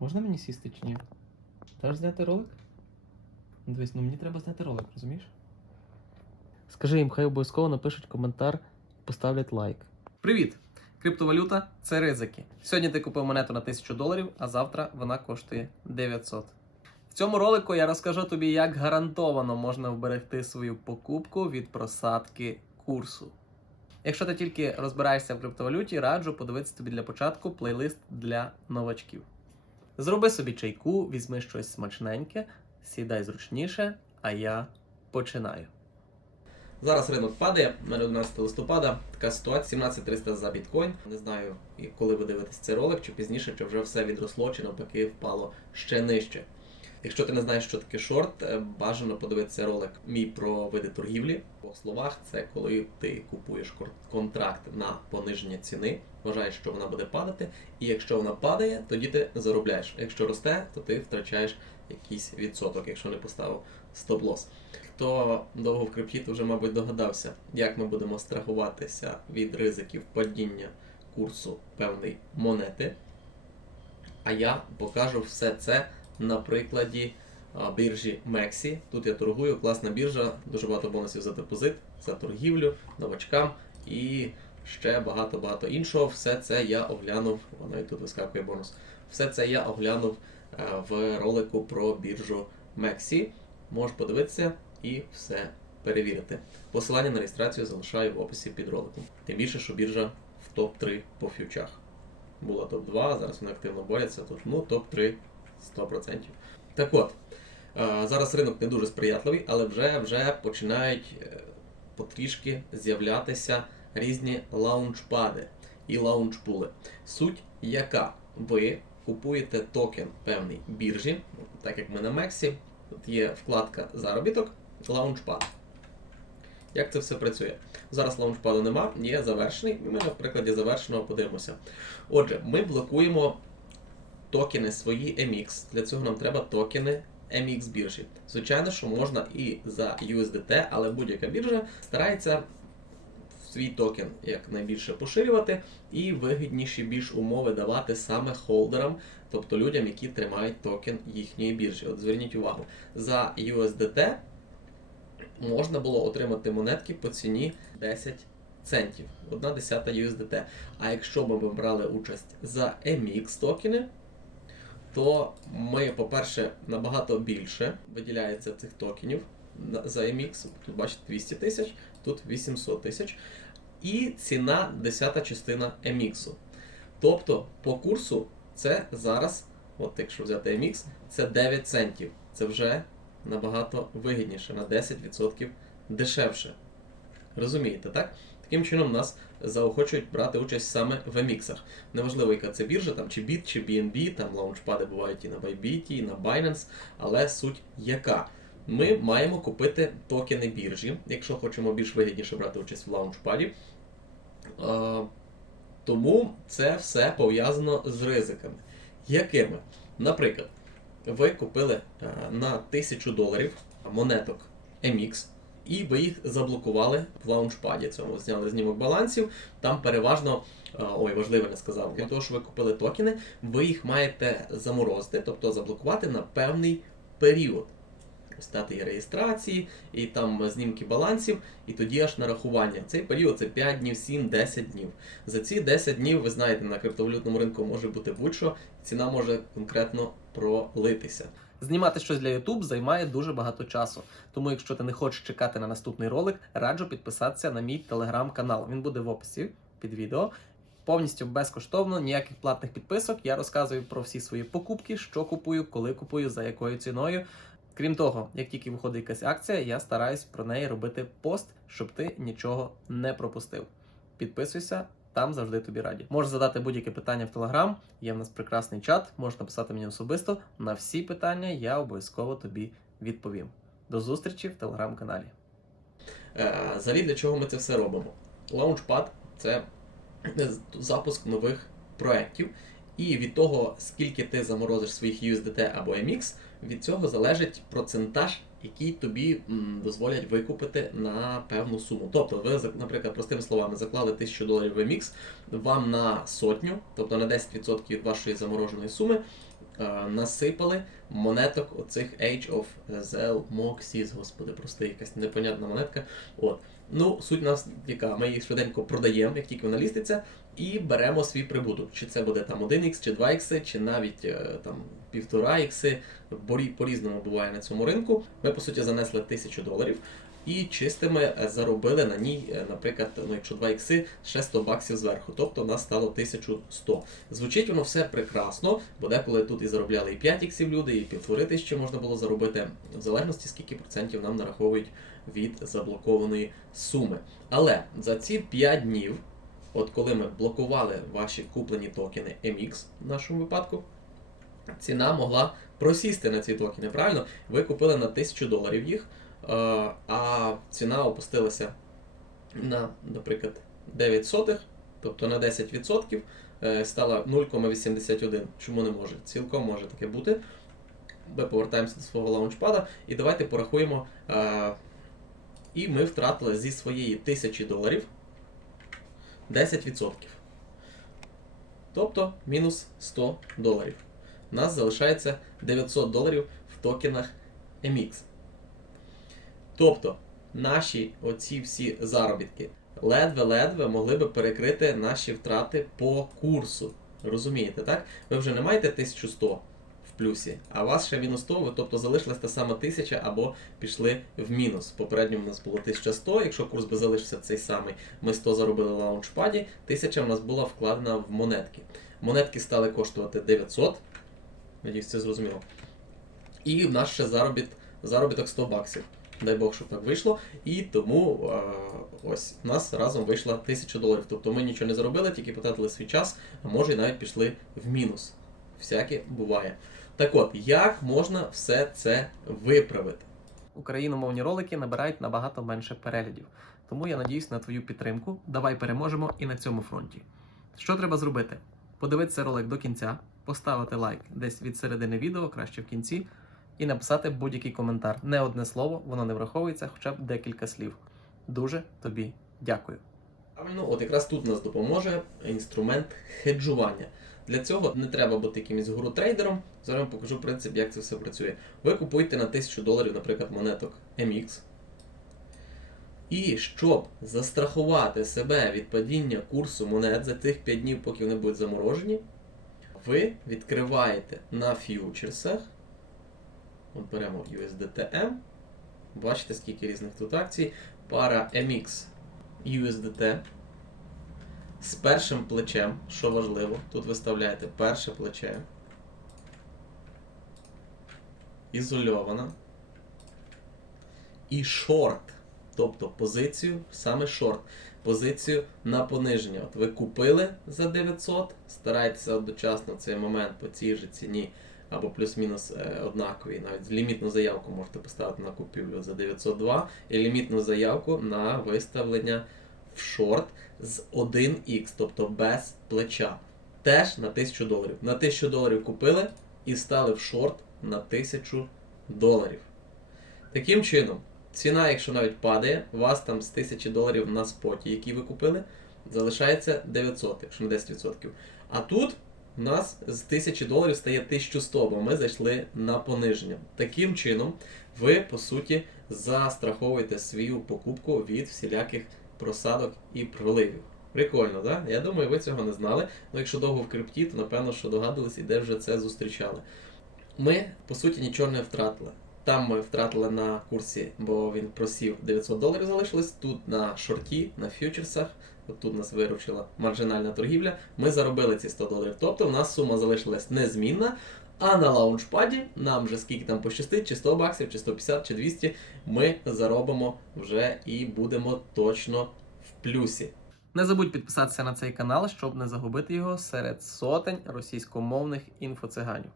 Можна мені сісти чи ні? Теж зняти ролик? Ну, Дивись, ну мені треба зняти ролик, розумієш? Скажи їм, хай обов'язково напишуть коментар, поставлять лайк. Привіт! Криптовалюта це ризики. Сьогодні ти купив монету на 1000 доларів, а завтра вона коштує 900. В цьому ролику я розкажу тобі, як гарантовано можна вберегти свою покупку від просадки курсу. Якщо ти тільки розбираєшся в криптовалюті, раджу подивитися тобі для початку плейлист для новачків. Зроби собі чайку, візьми щось смачненьке, сідай зручніше, а я починаю. Зараз ринок падає. Мене 11 листопада. Така ситуація 17300 за біткоін. Не знаю, коли ви дивитесь цей ролик, чи пізніше, чи вже все відросло, чи навпаки впало ще нижче. Якщо ти не знаєш, що таке шорт, е, бажано подивитися ролик мій про види торгівлі. По словах, це коли ти купуєш контракт на пониження ціни, вважаєш, що вона буде падати, і якщо вона падає, тоді ти заробляєш. Якщо росте, то ти втрачаєш якийсь відсоток, якщо не поставив стоп-лосс. Хто довго в крипті, то вже, мабуть, догадався, як ми будемо страхуватися від ризиків падіння курсу певної монети. А я покажу все це на прикладі біржі Мексі. Тут я торгую, класна біржа, дуже багато бонусів за депозит, за торгівлю, новачкам і ще багато-багато іншого. Все це я оглянув, воно і тут вискакує бонус. Все це я оглянув е, в ролику про біржу Мексі. Можеш подивитися і все перевірити. Посилання на реєстрацію залишаю в описі під роликом. Тим більше, що біржа в топ-3 по фьючах. Була топ-2, зараз вони активно борються. Тут ну топ-3 100%. Так от, е, зараз ринок не дуже сприятливий, але вже, вже починають е, потрішки з'являтися різні лаунчпади і лаунчпули. Суть яка? Ви купуєте токен певний біржі, так як ми на Мексі, тут є вкладка заробіток, лаунчпад. Як це все працює? Зараз лаунчпаду нема, є завершений, ми на прикладі завершеного подивимося. Отже, ми блокуємо токени свої MX. Для цього нам треба токени MX біржі. Звичайно, що можна і за USDT, але будь-яка біржа старається свій токен якнайбільше поширювати і вигідніші більш умови давати саме холдерам, тобто людям, які тримають токен їхньої біржі. От зверніть увагу, за USDT можна було отримати монетки по ціні 10 центів, 1 десята USDT. А якщо ми б брали участь за MX токени, то ми, по-перше, набагато більше виділяється цих токенів за MX. Тут бачите 200 тисяч, тут 800 тисяч. І ціна 10 частина MX. Тобто по курсу це зараз, от якщо взяти MX, це 9 центів. Це вже набагато вигідніше, на 10% дешевше. Розумієте, так? Таким чином нас заохочують брати участь саме в еміксах. Неважливо, яка це біржа, там чи BIT, чи BNB, там лаунчпади бувають і на Bybit, і на Binance, але суть яка? Ми маємо купити токени біржі, якщо хочемо більш вигідніше брати участь в лаунчпаді. Тому це все пов'язано з ризиками. Якими? Наприклад, ви купили е, на 1000 доларів монеток MX, і ви їх заблокували в лаунчпаді. Цьому зняли знімок балансів. Там переважно, е, ой, важливо не сказав, для того, що ви купили токени, ви їх маєте заморозити, тобто заблокувати на певний період. Стати реєстрації, і там знімки балансів, і тоді аж нарахування. Цей період це 5 днів, 7, 10 днів. За ці 10 днів, ви знаєте, на криптовалютному ринку може бути будь-що, ціна може конкретно пролитися. Знімати щось для YouTube займає дуже багато часу. Тому, якщо ти не хочеш чекати на наступний ролик, раджу підписатися на мій телеграм-канал. Він буде в описі під відео. Повністю безкоштовно, ніяких платних підписок. Я розказую про всі свої покупки, що купую, коли купую, за якою ціною. Крім того, як тільки виходить якась акція, я стараюсь про неї робити пост, щоб ти нічого не пропустив. Підписуйся, там завжди тобі раді. Можеш задати будь-яке питання в Телеграм, є в нас прекрасний чат, можеш написати мені особисто. На всі питання я обов'язково тобі відповім. До зустрічі в телеграм-каналі. Е, Взагалі, для чого ми це все робимо? Launchpad це запуск нових проєктів. І від того, скільки ти заморозиш своїх USDT або MX, від цього залежить процентаж, який тобі дозволять викупити на певну суму. Тобто, ви, наприклад, простими словами, заклали 1000 доларів в MX, вам на сотню, тобто на 10% від вашої замороженої суми, насипали монеток оцих Age of Zel Moxis, господи, просто якась непонятна монетка. От. Ну, суть нас яка, ми їх швиденько продаємо, як тільки вона ліститься, і беремо свій прибуток. Чи це буде там 1х, чи 2х, чи навіть е, там 1,5х, по-різному буває на цьому ринку. Ми, по суті, занесли 1000 доларів. І чистими е, заробили на ній, е, наприклад, ну якщо 2 ікси, ще 100 баксів зверху. Тобто у нас стало 1100. Звучить воно все прекрасно, бо деколи тут і заробляли і 5 іксів люди, і півтори тисячі можна було заробити, в залежності скільки процентів нам нараховують від заблокованої суми. Але за ці 5 днів, от коли ми блокували ваші куплені токени MX в нашому випадку, ціна могла просісти на ці токени. Правильно? Ви купили на 1000 доларів їх. Е, а ціна опустилася на, наприклад, 9 сотих, тобто на 10%, е, стала 0,81. Чому не може? Цілком може таке бути. Ми повертаємося до свого лаунчпада і давайте порахуємо. е, І ми втратили зі своєї 1000 доларів 10%. Тобто мінус 100 доларів. У нас залишається 900 доларів в токенах MX. Тобто наші оці всі заробітки ледве-ледве могли би перекрити наші втрати по курсу. Розумієте, так? Ви вже не маєте 1100 в плюсі, а у вас ще мінус 100, ви, тобто залишилась та сама 1000 або пішли в мінус. Попередньо у нас було 1100, якщо курс би залишився цей самий, ми 100 заробили на лаунчпаді, 1000 в нас була вкладена в монетки. Монетки стали коштувати 900. Надіюсь, це зрозуміло. І в нас ще заробіт, заробіток 100 баксів. Дай Бог, щоб так вийшло. І тому е, ось у нас разом вийшло 1000 доларів. Тобто ми нічого не заробили, тільки потратили свій час, а може і навіть пішли в мінус. Всяке буває. Так от, як можна все це виправити? Україномовні ролики набирають набагато менше переглядів. Тому я надіюсь на твою підтримку. Давай переможемо і на цьому фронті. Що треба зробити? Подивитися ролик до кінця, поставити лайк десь від середини відео, краще в кінці, і написати будь-який коментар. Не одне слово, воно не враховується, хоча б декілька слів. Дуже тобі дякую. Правильно, от якраз тут нас допоможе інструмент хеджування. Для цього не треба бути якимось гуру-трейдером. Зараз вам покажу принцип, як це все працює. Ви купуєте на 1000 доларів, наприклад, монеток MX. І щоб застрахувати себе від падіння курсу монет за тих 5 днів, поки вони будуть заморожені, ви відкриваєте на фьючерсах. От беремо USDTM. Бачите, скільки різних тут акцій. Пара MX USDT з першим плечем, що важливо, тут виставляєте перше плече. Ізольована. І шорт. Тобто позицію, саме шорт, позицію на пониження. От ви купили за 900, старайтеся одночасно цей момент по цій же ціні або плюс-мінус е, однакові. Навіть лімітну заявку можете поставити на купівлю за 902 і лімітну заявку на виставлення в шорт з 1х, тобто без плеча. Теж на 1000 доларів. На 1000 доларів купили і стали в шорт на 1000 доларів. Таким чином, ціна, якщо навіть падає, у вас там з 1000 доларів на споті, які ви купили, залишається 900, якщо на 10%. А тут у нас з 1000 доларів стає 1100, бо ми зайшли на пониження. Таким чином, ви, по суті, застраховуєте свою покупку від всіляких просадок і проливів. Прикольно, так? Я думаю, ви цього не знали. Ну, якщо довго в крипті, то напевно, що догадались і де вже це зустрічали. Ми, по суті, нічого не втратили. Там ми втратили на курсі, бо він просів 900 доларів залишилось. Тут на шорті, на фьючерсах. Тут нас виручила маржинальна торгівля. Ми заробили ці 100 доларів. Тобто, в нас сума залишилась незмінна. А на лаунчпаді нам вже скільки там пощастить, чи 100 баксів, чи 150, чи 200, ми заробимо вже і будемо точно в плюсі. Не забудь підписатися на цей канал, щоб не загубити його серед сотень російськомовних інфоциганів.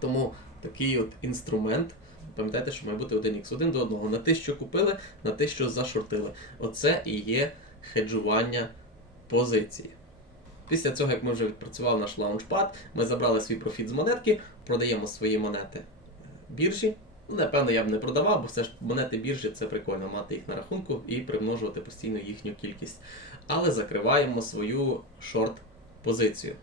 Тому такий от інструмент. Пам'ятайте, що має бути 1х один до одного. На те, що купили, на те, що зашортили. Оце і є хеджування позиції. Після цього, як ми вже відпрацювали наш лаунчпад, ми забрали свій профіт з монетки, продаємо свої монети біржі. Ну, напевно, я б не продавав, бо все ж монети біржі це прикольно мати їх на рахунку і примножувати постійно їхню кількість. Але закриваємо свою шорт позицію.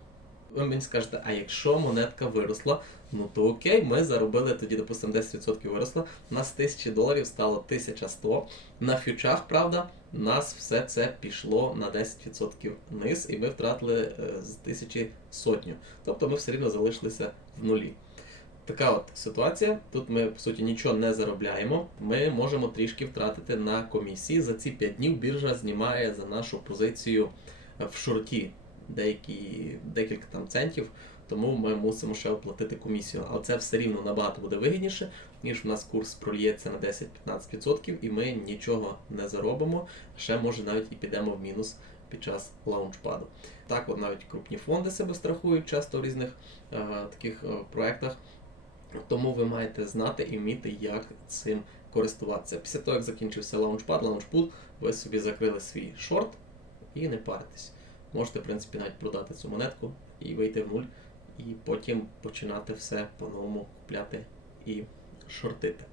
Ви мені скажете, а якщо монетка виросла, ну то окей, ми заробили тоді, допустимо, 10% виросло, у нас 1000 доларів стало 1100. На фьючах, правда, у нас все це пішло на 10% вниз, і ми втратили е, з 1000 сотню. Тобто ми все рівно залишилися в нулі. Така от ситуація. Тут ми по суті нічого не заробляємо. Ми можемо трішки втратити на комісії. За ці 5 днів біржа знімає за нашу позицію в шорті деякі, декілька там центів, тому ми мусимо ще оплатити комісію. Але це все рівно набагато буде вигідніше, ніж в нас курс прольється на 10-15% і ми нічого не заробимо. Ще може навіть і підемо в мінус під час лаунчпаду. Так, от навіть крупні фонди себе страхують часто в різних е, таких е, проектах. Тому ви маєте знати і вміти, як цим користуватися. Після того, як закінчився лаунчпад, лаунчпул, ви собі закрили свій шорт і не паритесь. Можете, в принципі, навіть продати цю монетку і вийти в нуль, і потім починати все по-новому купляти і шортити.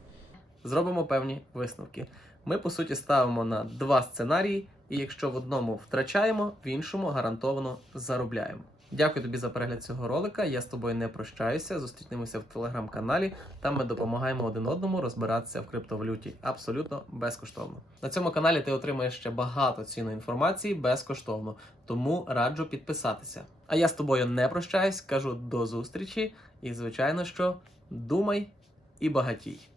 Зробимо певні висновки. Ми, по суті, ставимо на два сценарії, і якщо в одному втрачаємо, в іншому гарантовано заробляємо. Дякую тобі за перегляд цього ролика. Я з тобою не прощаюся. Зустрінемося в телеграм-каналі. Там ми допомагаємо один одному розбиратися в криптовалюті абсолютно безкоштовно. На цьому каналі ти отримаєш ще багато цінної інформації безкоштовно, тому раджу підписатися. А я з тобою не прощаюсь, кажу до зустрічі і, звичайно, що думай і багатій.